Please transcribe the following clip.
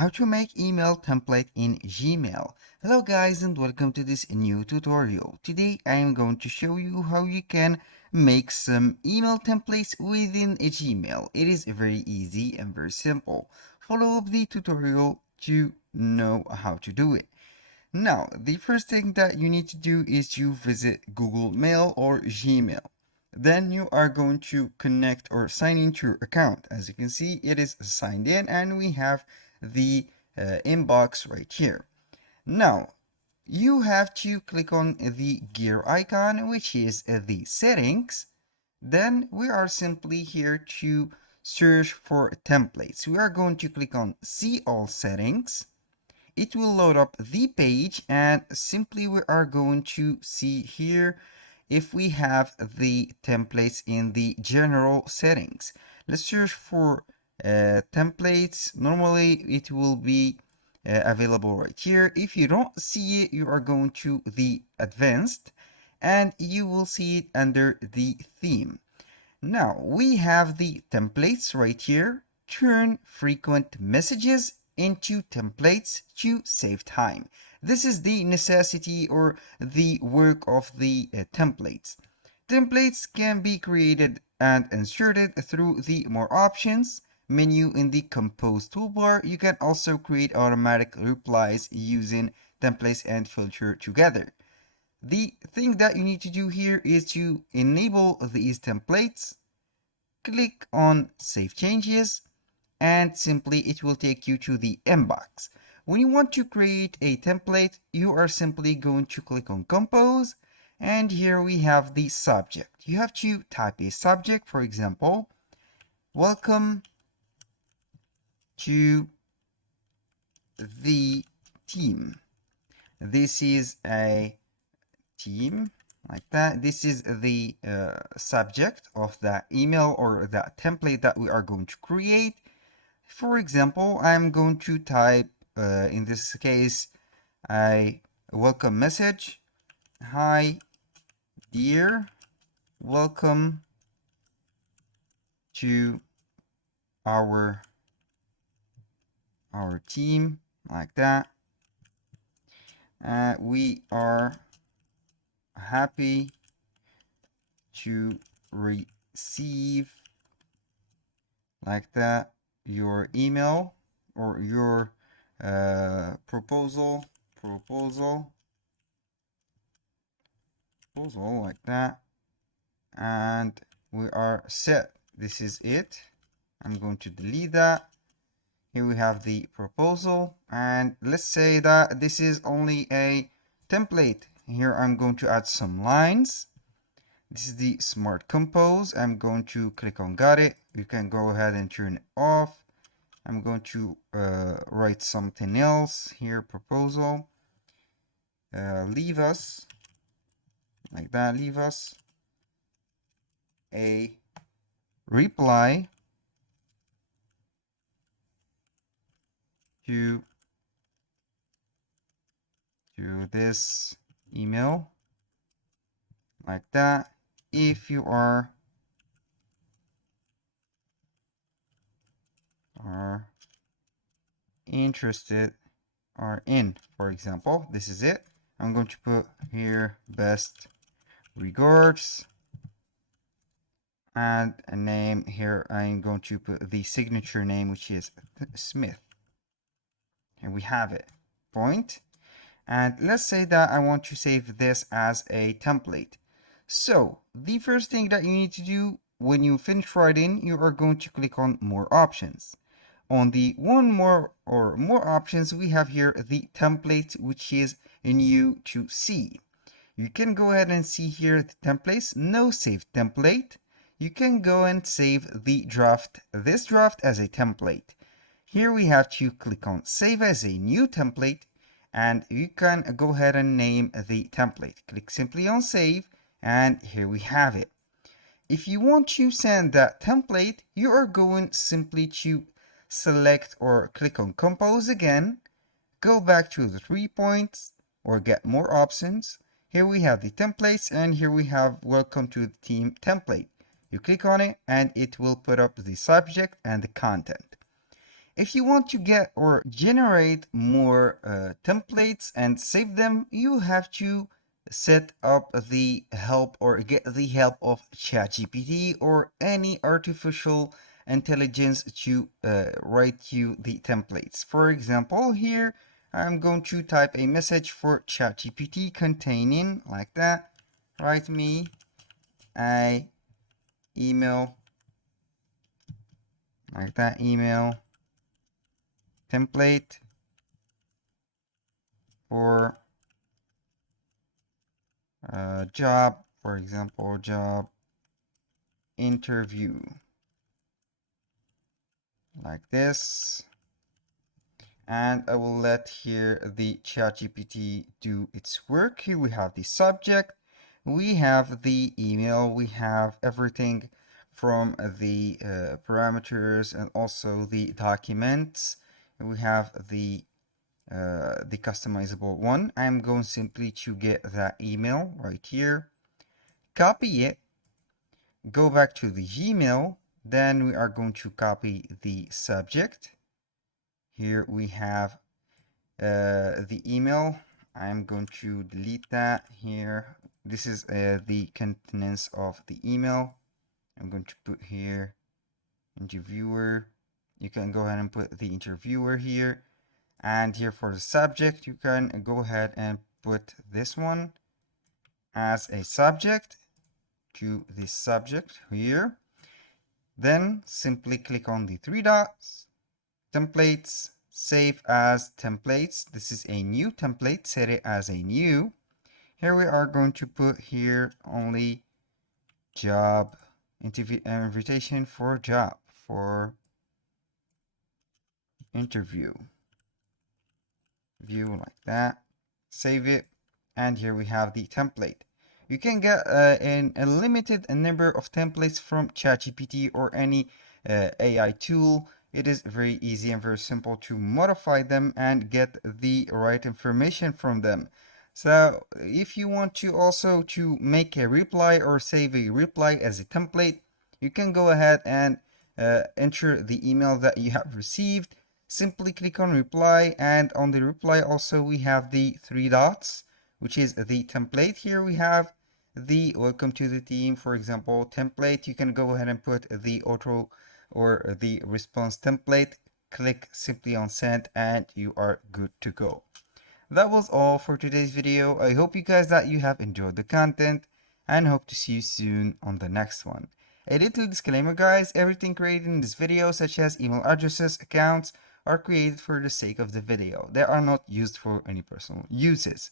How to make email template in Gmail. Hello guys and welcome to this new tutorial. Today I am going to show you how you can make some email templates within a Gmail. It is very easy and very simple. Follow up the tutorial to know how to do it. Now, the first thing that you need to do is to visit Google Mail or Gmail. Then you are going to connect or sign into your account. As you can see, it is signed in and we have the inbox right here. Now, you have to click on the gear icon, which is the settings. Then we are simply here to search for templates. We are going to click on see all settings. It will load up the page and simply we are going to see here if we have the templates in the general settings. Let's search for templates. Normally it will be available right here. If you don't see it, you are going to the advanced and you will see it under the theme. Now we have the templates right here. Turn frequent messages into templates to save time. This is the necessity or the work of the templates. Templates can be created and inserted through the More Options menu in the Compose toolbar. You can also create automatic replies using templates and filter together. The thing that you need to do here is to enable these templates. Click on Save Changes and simply it will take you to the inbox. When you want to create a template, you are simply going to click on Compose and here we have the subject. You have to type a subject, for example, welcome to the team. This is a team like that. This is the subject of that email or that template that we are going to create. For example, I'm going to type in this case a welcome message. Hi dear, welcome to our team, like that. We are happy to receive, like that, your email or your proposal like that, and we are set. This is it. I'm going to delete that. Here we have the proposal, and let's say that this is only a template. Here I'm going to add some lines. This is the Smart Compose. I'm going to click on got it. You can go ahead and turn it off. I'm going to write something else here. Proposal. Leave us, like that. Leave us a reply to this email, like that, if you are interested or in, for example. This is it. I'm going to put here best regards and a name. Here I'm going to put the signature name, which is Smith. Here we have it. Point. And let's say that I want to save this as a template. So the first thing that you need to do when you finish writing, you are going to click on More Options. On the more options, we have here the template, which is new to see. You can go ahead and see here the templates, no save template. You can go and save the draft, this draft as a template. Here we have to click on save as a new template, and you can go ahead and name the template. Click simply on save, and here we have it. If you want to send that template, you are going simply to select or click on Compose again, go back to the 3 points or get more options. Here we have the templates and here we have welcome to the team template. You click on it and it will put up the subject and the content. If you want to get or generate more templates and save them, you have to set up the help or get the help of ChatGPT or any artificial intelligence to write you the templates. For example, here I'm going to type a message for ChatGPT containing like that. Write me a email like that, email template for job, for example, job interview like this. And I will let here the ChatGPT do its work. Here we have the subject, we have the email, we have everything from the parameters and also the documents. We have the customizable one. I'm going simply to get that email right here, copy it, go back to the Gmail, then we are going to copy the subject. Here we have the email. I'm going to delete that here. This is the contents of the email. I'm going to put here interviewer. You can go ahead and put the interviewer here. And here for the subject, you can go ahead and put this one as a subject to the subject here. Then simply click on the three dots, templates, save as templates. This is a new template, set it as a new. Here we are going to put here only job invitation for job, for interview, view like that, save it, and here we have the template. You can get a limited number of templates from ChatGPT or any AI tool. It is very easy and very simple to modify them and get the right information from them. So if you want to also to make a reply or save a reply as a template, you can go ahead and enter the email that you have received. Simply click on reply, and on the reply also we have the three dots, which is the template. Here we have the welcome to the team, for example, template. You can go ahead and put the auto or the response template, click simply on send, and you are good to go. That was all for today's video. I hope you guys that you have enjoyed the content and hope to see you soon on the next one. A little disclaimer guys, everything created in this video such as email addresses, accounts are created for the sake of the video. They are not used for any personal uses.